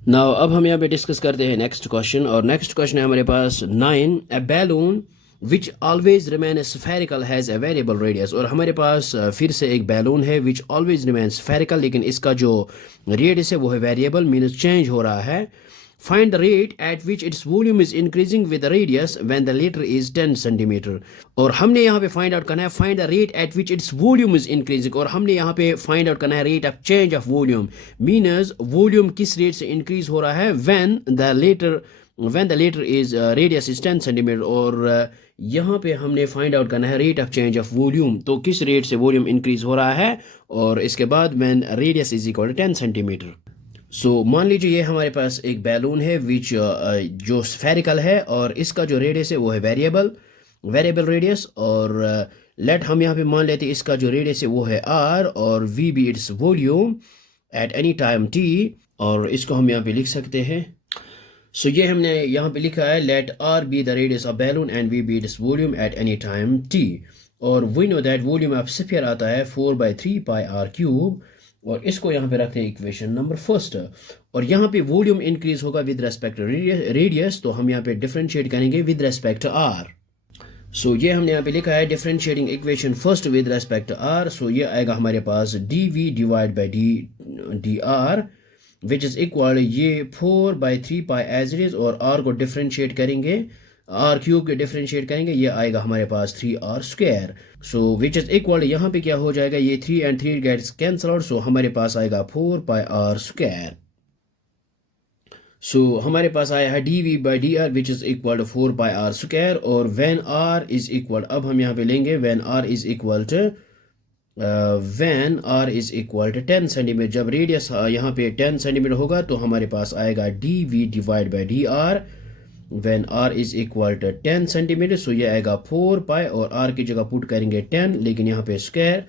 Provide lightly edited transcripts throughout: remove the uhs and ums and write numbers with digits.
Now अब हम यहाँ पे डिस्कस करते हैं नेक्स्ट क्वेश्चन, और नेक्स्ट क्वेश्चन है हमारे पास 9, a balloon which always remain spherical has a variable radius. और हमारे पास फिर से एक बैलून है विच ऑलवेज रिमेन स्फेरिकल, लेकिन इसका जो रेडियस है वो है वेरिएबल, मीन्स चेंज हो रहा है। Find the rate at which its volume is increasing with the radius when the latter is 10 centimeter। और हमने यहाँ पे फाइंड आउट करना है find the rate at which its volume is increasing, और हमने यहाँ पे फाइंड आउट करना है rate of change of volume, मीनस volume किस रेट से इंक्रीज हो रहा है when the latter is radius is 10 centimeter। और यहाँ पे हमने फाइंड आउट करना है rate of change of volume, तो किस रेट से वॉल्यूम इंक्रीज हो रहा है, और इसके बाद when radius is equal to 10 centimetre. मान लीजिए ये हमारे पास एक बैलून है विच जो स्फेरिकल है, और इसका जो रेडियस है वो है वेरिएबल रेडियस। और लेट हम यहाँ पे मान लेते हैं इसका जो रेडियस है वो है r, और v भी it's volume at any time t, और इसको हम यहाँ पे लिख सकते हैं। ये हमने यहाँ पे लिखा है let r be the radius of balloon and v be its volume at any time t। और we know that volume of sphere आता है 4/3 पाई r क्यूब, और इसको यहाँ पे रखते हैं इक्वेशन नंबर फर्स्ट। और यहाँ पे वॉल्यूम इंक्रीज होगा विद रेस्पेक्ट रेडियस, तो हम यहाँ पे डिफरेंशिएट करेंगे विद रेस्पेक्ट आर। ये हमने यहाँ पे लिखा है differentiating equation first with respect our. ये आएगा हमारे पास dv divide by d r which is equal ये 4/3 पाई एज इट इज, और r को डिफरेंशिएट करेंगे आर क्यूब के डिफरेंशिएट करेंगे, ये आएगा हमारे पास 3r square. Which is equal यहाँ पे क्या हो जाएगा, ये 3 and 3 गेट्स कैंसल आउट, हमारे पास आएगा 4πr स्क्वायर। हमारे पास आया है dv by d r which is equal to 4πr square. और व्हेन r इज इक्वल, अब हम यहाँ पे लेंगे when r is equal to 10 centimetre, जब रेडियस यहाँ पे 10 सेंटीमीटर होगा तो हमारे पास आएगा dv divide by d are when r is equal to 10 centimetre. ये आएगा 4 पाई, और r की जगह पुट करेंगे 10, लेकिन यहाँ पे स्क्वायर।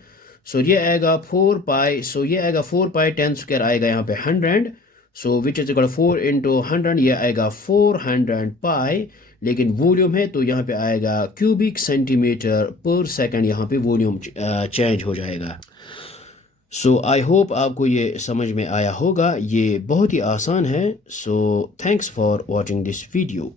ये आएगा 4 पाई, ये आएगा 4 पाई 10 स्क्वायर आएगा यहाँ पे 100। विच इज इक्वल 4 इंटू 100, ये आएगा 400 पाई, लेकिन वॉल्यूम है तो यहाँ पे आएगा क्यूबिक सेंटीमीटर पर सेकंड, यहाँ पे वॉल्यूम चेंज हो जाएगा। आई होप आपको ये समझ में आया होगा, ये बहुत ही आसान है। Thanks for watching this video.